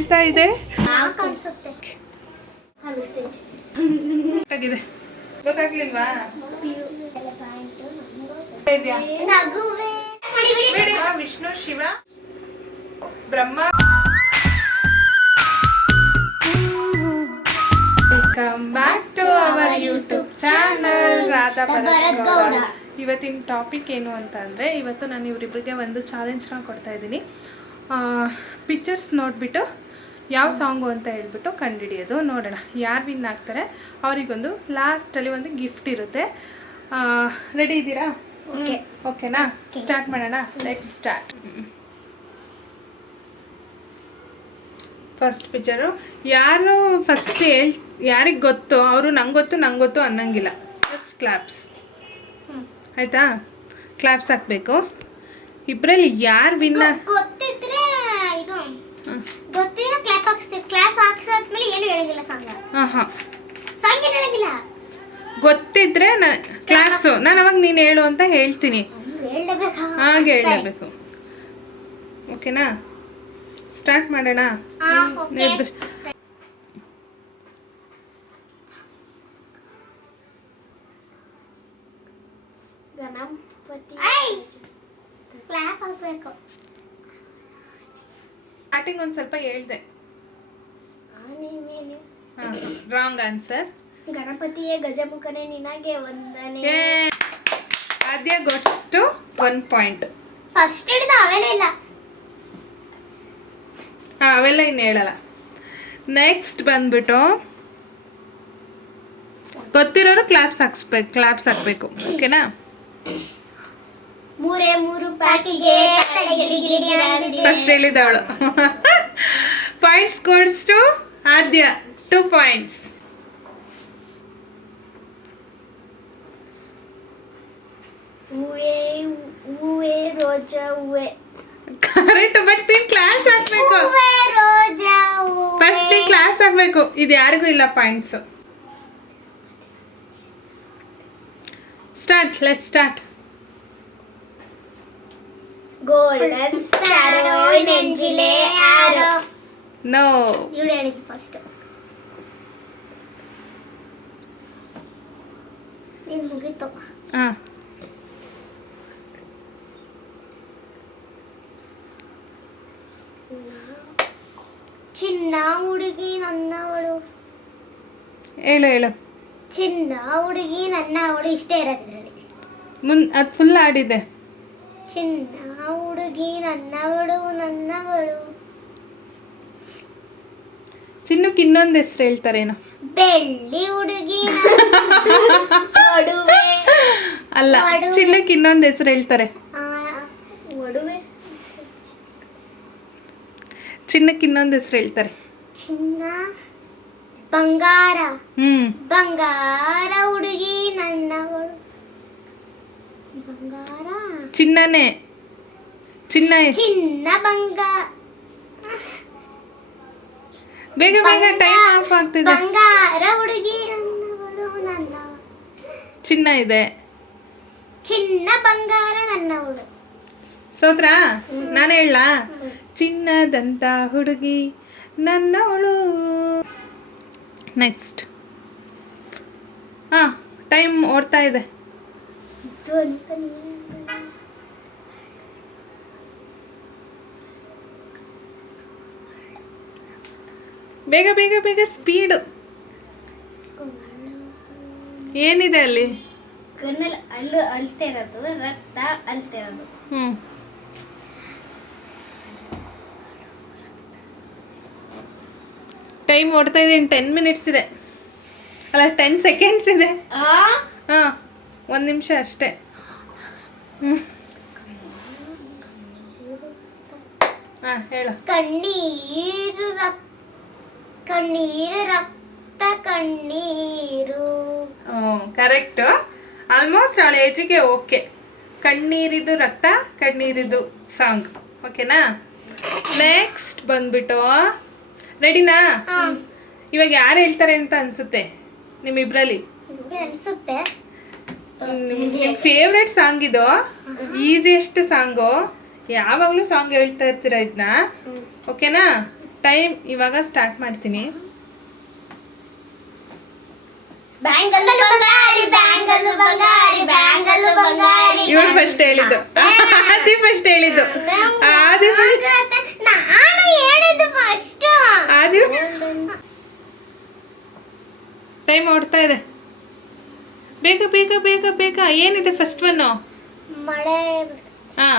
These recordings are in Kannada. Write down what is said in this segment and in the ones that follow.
ಹೇಳ್ತಾ ಇದೆ? ಗೊತ್ತಾಗ್ಲಿಲ್ವಾ. Vishnu, Shiva, Brahma. Welcome back to our YouTube channel Radha Bharat ಇವತ್ತಿನ ಟಾಪಿಕ್ ಏನು ಅಂತ ಅಂದರೆ, ಇವತ್ತು ನಾನು ಇವರಿಬ್ಬರಿಗೆ ಒಂದು ಚಾಲೆಂಜ್ನ ಕೊಡ್ತಾ ಇದ್ದೀನಿ. ಪಿಕ್ಚರ್ಸ್ ನೋಡಿಬಿಟ್ಟು ಯಾವ ಸಾಂಗು ಅಂತ ಹೇಳ್ಬಿಟ್ಟು ಕಂಡುಹಿಡಿಯೋದು. ನೋಡೋಣ ಯಾರು ವಿನ್ ಆಗ್ತಾರೆ? ಅವರಿಗೊಂದು ಲಾಸ್ಟಲ್ಲಿ ಒಂದು ಗಿಫ್ಟ್ ಇರುತ್ತೆ. ರೆಡಿ ಇದ್ದೀರಾ? ಓಕೆ ಓಕೆನಾ? ಸ್ಟಾರ್ಟ್ ಮಾಡೋಣ. ಲೆಟ್ ಸ್ಟಾರ್ಟ್ ಫಸ್ಟ್ ಪಿಕ್ಚರು ಯಾರು ಫಸ್ಟ್ ಹೇಳ್ ಯಾರಿಗೆ ಗೊತ್ತೋ ಅವರು ನಂಗೆ ಗೊತ್ತು ನಂಗೆ ಗೊತ್ತು ಅನ್ನಂಗಿಲ್ಲ. ಫಸ್ಟ್ ಕ್ಲಾಪ್ಸ್ ಆಯಿತಾ? ಕ್ಲಾಪ್ಸ್ ಹಾಕಬೇಕು. ಇಬ್ಬರಲ್ಲಿ ಯಾರು ವಿನ್ ಹೇಳಂಗಿಲ್ಲ ಹಾಂ ಹಾಂ. ಹೇಳಂಗಿಲ್ಲ ಗೊತ್ತಿದ್ರೆ ಕ್ಲಾಸ್ ನಾನು ಅವಾಗ ನೀನು ಹೇಳು ಅಂತ ಹೇಳ್ತೀನಿ. ಹೇಳಬೇಕಾ ಹಾಗೆ ಹೇಳಬೇಕು ಓಕೆನಾ? ಸ್ಟಾರ್ಟ್ ಮಾಡೋಣ ಹಾ ಓಕೆ ಇಬ್ರು- ಗಣಪತಿ ಕ್ಲಾಪ್ ಹಾಕ್ಬೇಕು ಸ್ಟಾರ್ಟಿಂಗ್ ಒಂದು ಸ್ವಲ್ಪ ಹೇಳ್ದೆ ಆನೆ ಮೇಲೆ ರಾಂಗ್ ಆನ್ಸರ್ ಗಣಪತಿಯೇ ಗಜಮುಖನೇ ನಿನಗೆ ಒಂದನೇ. ಆದ್ಯ ಗೊತ್ತು ಒನ್ ಪಾಯಿಂಟ್ ಫಸ್ಟ್ ಹಿಡಿದು ಅವೆಲ್ಲ ಇಲ್ಲ. ಹಾಂ ಅವೆಲ್ಲ ಇನ್ನು ಹೇಳಲ್ಲ. ನೆಕ್ಸ್ಟ್ ಬಂದ್ಬಿಟ್ಟು ಗೊತ್ತಿರೋರು ಕ್ಲಾಪ್ಸ್ ಹಾಕ್ಸ್ಬೇಕು ಕ್ಲಾಪ್ಸ್ ಹಾಕ್ಬೇಕು ಓಕೆನಾ ಮೂರೇ ಮೂರು ಪ್ಯಾಕಿಗೆ ಫಸ್ಟ್ ಹೇಳಿದವಳು. Points ಕೊಡ್ಸ್ to Adya. Two points correct but ನೀನು ಕ್ಲಾಸ್ ಹಾಕ್ಬೇಕು ಫಸ್ಟ್ ನೀನು ಕ್ಲಾಸ್ ಹಾಕ್ಬೇಕು ಇದು ಯಾರಿಗೂ ಇಲ್ಲ points start let start golden ನೆಂಜಿಲೆ ಆರೋ ನೋ ಇವಳು ಹೇಳಿದ್ದು ಫಸ್ಟ್ ನೀನು ಮುಗೀತು ಹಾಂ ಚಿನ್ನ ಹುಡುಗಿ ನನ್ನವಳು. ಹೇಳು ಹೇಳು. ಚಿನ್ನ ಹುಡುಗಿ ನನ್ನವಳು ಇಷ್ಟೇ ಇರೋದು ಇದರಲ್ಲಿ. ಮುನ್ ಅದು ಫುಲ್ ಆಡಿದೆ ಚಿನ್ನ ಹುಡುಗಿ ನನ್ನವಳು ನನ್ನವಳು. ಚಿನ್ನಕ್ಕೆ ಇನ್ನೊಂದು ಹೆಸರು ಹೇಳ್ತಾರೇನೋ? ಬೆಳ್ಳಿ ಹುಡುಗಿ ಅಲ್ಲ. ಚಿನ್ನಕ್ಕೆ ಇನ್ನೊಂದು ಹೆಸರು ಹೇಳ್ತಾರೆ. ಚಿನ್ನಕ್ಕೆ ಇನ್ನೊಂದು ಹೆಸರು ಹೇಳ್ತಾರೆ. ಚಿನ್ನ ಬಂಗಾರ. ಹ್ಮ್. ಬಂಗಾರ ಹುಡುಗಿ ನನ್ನವಳು. ಬಂಗಾರ? ಚಿನ್ನನೇ. ಚಿನ್ನ ಚಿನ್ನ ಬಂಗಾರ ಬೇಗ ಬೇಗ ಟೈಮ್ ಆಫ್ ಆಗ್ತಿದೆ. ಬಂಗಾರ ಹುಡುಗಿ ನನ್ನವಳು ನನ್ನ ಚಿನ್ನ ಇದೆ. ಚಿನ್ನ ಬಂಗಾರ ನನ್ನವಳು. ಸೋತ್ರ ನಾನು ಹೇಳ. ಚಿನ್ನದಂತ ಹುಡುಗಿ ನನ್ನವಳು. ನೆಕ್ಸ್ಟ್ ಹಾ ಟೈಮ್ ಓಡ್ತಾ ಇದೆ. ಬೇಗ ಬೇಗ ಬೇಗ ಸ್ಪೀಡು ಏನಿದೆ ಅಲ್ಲಿ? ಕಣ್ಣಲ್ಲಿ ಅಲ್ಲು ಅಲ್ತಾ ಇರೋದು ರಕ್ತ ಅಲ್ತಾ ಇರೋದು. ಹ್ಞೂ ಟೈಮ್ ಓಡ್ತಾ ಇದ್ದೀನಿ ಟೆನ್ ಮಿನಿಟ್ಸ್ ಇದೆ. ಅಲ್ಲ ಟೆನ್ ಸೆಕೆಂಡ್ಸ್ ಇದೆ. ಹಾಂ ಒಂದು ನಿಮಿಷ ಅಷ್ಟೇ. ಹಾಂ ಹೇಳು. ಕಣ್ಣೀರು ರಕ್ತ ಕಣ್ಣೀರು ರಕ್ತ ಕಣ್ಣೀರು. ಕರೆಕ್ಟು ಆಲ್ಮೋಸ್ಟ್ ಅವಳ ಏಜಿಗೆ ಓಕೆ ಕಣ್ಣೀರಿದು ರಕ್ತ ಕಣ್ಣೀರಿದು ಸಾಂಗ್ ಓಕೆನಾ ನೆಕ್ಸ್ಟ್ ಬಂದ್ಬಿಟ್ಟು ರೆಡಿನಾ ಇವಾಗ ಯಾರು ಹೇಳ್ತಾರೆ ಅಂತ ಅನ್ಸುತ್ತೆ ನಿಮ್ಮಿಬ್ರಲ್ಲಿ? ಅನ್ಸುತ್ತೆ. ನಿಮ್ಮ ಫೇವ್ರೆಟ್ ಸಾಂಗ್ ಇದು. ಈಸಿಯೆಸ್ಟ್ ಸಾಂಗು ಯಾವಾಗಲೂ ಸಾಂಗ್ ಹೇಳ್ತಾ ಇರ್ತೀರ ಇದನ್ನ ಓಕೆನಾ ಟೈಮ್ ಇವಾಗ ಸ್ಟಾರ್ಟ್ ಮಾಡ್ತೀನಿ ಬ್ಯಾಂಗಲ್ಲು ಬಂಗಾರಿ ಬ್ಯಾಂಗಲ್ಲು ಬಂಗಾರಿ ಬ್ಯಾಂಗಲ್ಲು ಬಂಗಾರಿ ಇವಳು ಫಸ್ಟ್ ಹೇಳಿದ್ದು. ಆದಿ ಫಸ್ಟ್ ಹೇಳಿದ್ದು. ಆದಿ ನಾನು ಹೇಳಿದ್ದು ಫಸ್ಟ್ ಆದಿ ಟೈಮ್ ಓಡ್ತಾ ಇದೆ. ಬೇಗ ಬೇಗ ಬೇಗ ಬೇಗ. ಏನಿದೆ ಫಸ್ಟ್ ಒನ್ ಮಳೆ ಹಾ.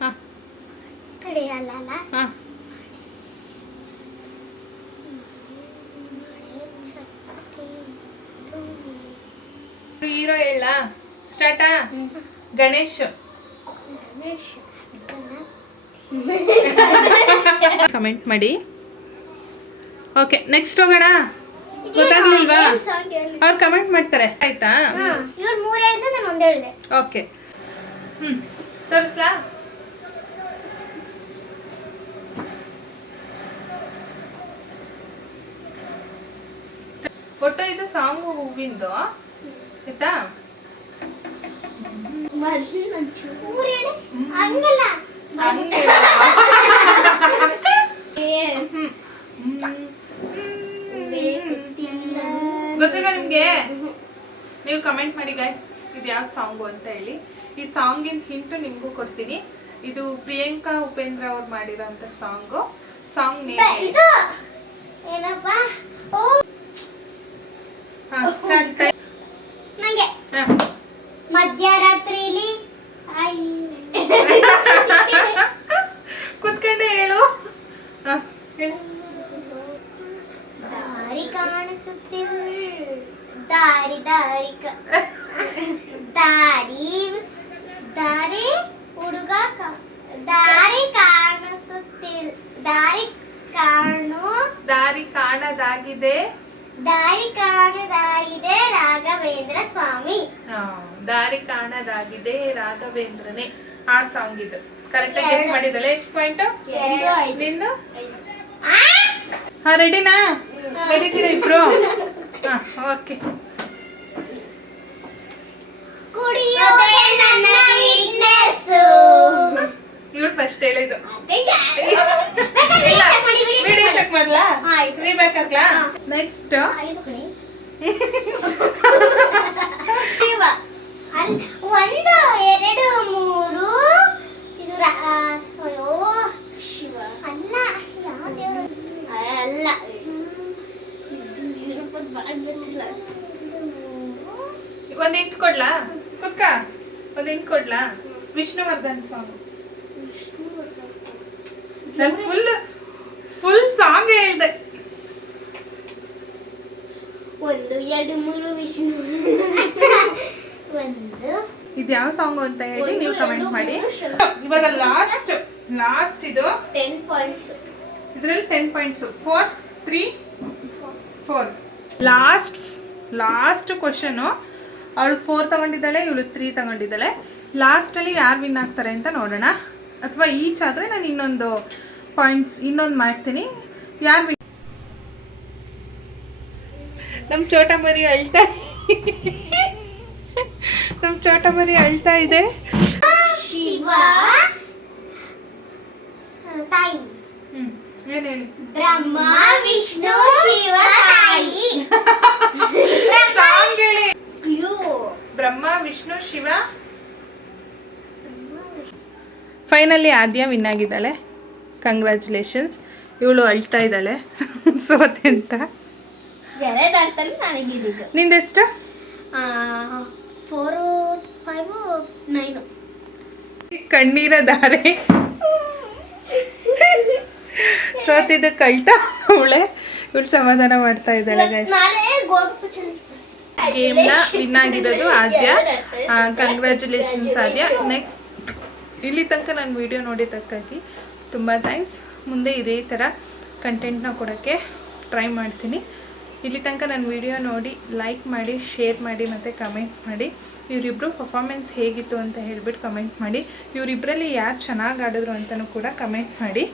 ಹಾ ತಡೆಯಲ್ಲ ಹಾ ಹೀರೋ ಹೇಳ. ಸ್ಟಾರ್ಟಾ? ಗಣೇಶ್. ಕಮೆಂಟ್ ಮಾಡಿ. ಓಕೆ ನೆಕ್ಸ್ಟ್ ಹೋಗೋಣ. ಗೊತ್ತಾಗ್ಲಿಲ್ವಾ? ಅವ್ರು ಕಮೆಂಟ್ ಮಾಡ್ತಾರೆ. ಆಯ್ತಾ? ಇವ್ರು ಮೂರ್ ಹೇಳಿದ್ರೆ ನಾನು ಒಂದ್ ಓಕೆ ಹ್ಮ್ ತೋರಿಸ್ಲಾ? ಒಟ್ಟು ಇದು ಸಾಂಗು ಹೂವಿಂದು? ಆಯ್ತಾ. ಗೊತ್ತಿಲ್ವಾ ನಿಮ್ಗೆ? ನೀವು ಕಮೆಂಟ್ ಮಾಡಿ ಗೈಸ್ ಇದು ಯಾವ ಸಾಂಗು ಅಂತ ಹೇಳಿ. ಈ ಸಾಂಗಿನ ಹಿಂಟು ನಿಮಗೂ ಕೊಡ್ತೀನಿ. ಇದು ಪ್ರಿಯಾಂಕಾ ಉಪೇಂದ್ರ ಅವ್ರು ಮಾಡಿರೋಂಥ ಸಾಂಗು ಸಾಂಗ್ ನೇಮ್ ಇದು ಏನಪ್ಪ ಓ ಸ್ಟಾರ್ಟ್ ನಂಗೆ. ಮಧ್ಯರಾತ್ರಿಲಿ ಕುತ್ಕೊಂಡೆ ಹೇಳು. ದಾರಿ ಕಾಣಿಸುತ್ತಿಲ್ಲ. ದಾರಿ ದಾರಿ ದಾರಿ ದಾರಿ ಹುಡುಗ ದಾರಿ ಕಾಣಿಸುತ್ತಿಲ್ಲ. ದಾರಿ ಕಾಣು ದಾರಿ ಕಾಣದಾಗಿದೆ. ದಾರಿ ಕಾಣದಾಗಿದೆ. ರಾಘವೇಂದ್ರ ಸ್ವಾಮಿ ದಾರಿ ಕಾಣದಾಗಿದೆ ರಾಘವೇಂದ್ರನೇ. ಆ ಸಾಂಗ್ ಇದು. ಕರೆಕ್ಟ್ ಆಗಿ ಗೆಸ್ ಮಾಡಿದಲ್ಲ ಎಷ್ಟು ಪಾಯಿಂಟ್ ನಿಂದು? ಹಾ ರೆಡಿನಾ ರೆಡಿದ್ದೀರಾ ಇಬ್ರು? ಹಾ ಓಕೆ. ಇವಳು ಫಸ್ಟ್ ಹೇಳಿದ್ದು. ವಿಡಿಯೋ ಚೆಕ್ ಮಾಡ್ಲಾ? ಆಯ್ತು. ರೀಬ್ಯಾಕ್ ಹಾಕ್ಲಾ ನೆಕ್ಸ್ಟ್. ಅಲ್- ಒಂದು ಎರಡು ಮೂರು. ಇದು ಅಯ್ಯೋ ಶಿವ. ಅಲ್ಲ ಯಾವ ದೇವ್ರು? ಅಲ್ಲ ಇದು ಏನಪ್ಪ ಬಾಳ್ ಗೊತ್ತಿಲ್ಲ. ಒಂದು ಇಂಟ್ ಕೊಡ್ಲಾ? ಕುತ್ಕ. ಒಂದು ಇಂಟ್ ಕೊಡ್ಲಾ? ವಿಷ್ಣುವರ್ಧನ್ ಸಾಂಗ್ ನಾನು ಫುಲ್ ಫುಲ್ ಸಾಂಗ್ ಹೇಳ್ದೆ ಒಂದು ಎರಡು ಮೂರು ವಿಷ್ಣು ಇದು ಯಾವ ಸಾಂಗ್ ಅಂತ ಹೇಳಿ ನೀವು ಕಮೆಂಟ್ ಮಾಡಿ. ಇವಾಗ ಲಾಸ್ಟ್ ಲಾಸ್ಟ್ ಇದು ಟೆನ್ ಪಾಯಿಂಟ್ಸ್ ಇದರಲ್ಲಿ ten points four three four last last question ಅವಳು ಫೋರ್ ತಗೊಂಡಿದ್ದಾಳೆ ಇವಳು ತ್ರೀ ತಗೊಂಡಿದ್ದಾಳೆ. ಲಾಸ್ಟಲ್ಲಿ ಯಾರು ವಿನ್ ಆಗ್ತಾರೆ ಅಂತ ನೋಡೋಣ. ಅಥವಾ ಈಚ್ ಆದರೆ ನಾನು ಇನ್ನೊಂದು ಪಾಯಿಂಟ್ಸ್ ಇನ್ನೊಂದು ಮಾಡ್ತೀನಿ. ಯಾರು ವಿನ್ ನಮ್ಮ ಚೋಟ ಮರಿ ಅಳ್ತಾ ನಮ್ಮ ಚೋಟ ಮರಿ ಅಳ್ತಾ ಇದೆ. ಶಿವ. ತಾಯಿ. ಬ್ರಹ್ಮ ವಿಷ್ಣು ಶಿವ ತಾಯಿ. ಸಾಂಗ್ ಹೇಳಿ. ಬ್ರಹ್ಮ ವಿಷ್ಣು ಶಿವ. ಫೈನಲಿ ಆದ್ಯ ವಿನ್ ಆಗಿದ್ದಾಳೆ. ಕಂಗ್ರ್ಯಾಚುಲೇಷನ್ಸ್ ಇವಳು ಅಳ್ತಾ ಇದ್ದಾಳೆ. ಸೋತೆ ಅಂತ ನಿಂದೆಷ್ಟು? ಫೋರು ಫೈವ್ ನೈನು ಕಣ್ಣೀರ ಧಾರೆ ಸೋತಿದ್ದು ಕಳ್ತಾ? ಅವಳೆ ಇವಳು ಸಮಾಧಾನ ಮಾಡ್ತಾ ಇದ್ದಾಳೆ ಗೈಸ್ ಗೇಮ್ನ ವಿನ್ ಆಗಿರೋದು ಆದ್ಯ. ಕಂಗ್ರ್ಯಾಚುಲೇಷನ್ಸ್ ಆದ್ಯ. ನೆಕ್ಸ್ಟ್ ಇಲ್ಲಿ ತನಕ ನಾನು ವಿಡಿಯೋ ನೋಡಿದ್ದಕ್ಕಾಗಿ ತುಂಬ ಥ್ಯಾಂಕ್ಸ್ ಮುಂದೆ ಇದೇ ಥರ ಕಂಟೆಂಟ್ನ ಕೊಡೋಕ್ಕೆ ಟ್ರೈ ಮಾಡ್ತೀನಿ. ಇಲ್ಲಿ ತನಕ ನನ್ನ ವಿಡಿಯೋ ನೋಡಿ ಲೈಕ್ ಮಾಡಿ ಶೇರ್ ಮಾಡಿ ಮತ್ತು ಕಮೆಂಟ್ ಮಾಡಿ. ಇವರಿಬ್ಬರು ಪರ್ಫಾರ್ಮೆನ್ಸ್ ಹೇಗಿತ್ತು ಅಂತ ಹೇಳಿಬಿಟ್ಟು ಕಮೆಂಟ್ ಮಾಡಿ. ಇವರಿಬ್ಬರಲ್ಲಿ ಯಾರು ಚೆನ್ನಾಗಿ ಆಡಿದ್ರು ಅಂತಲೂ ಕೂಡ ಕಮೆಂಟ್ ಮಾಡಿ.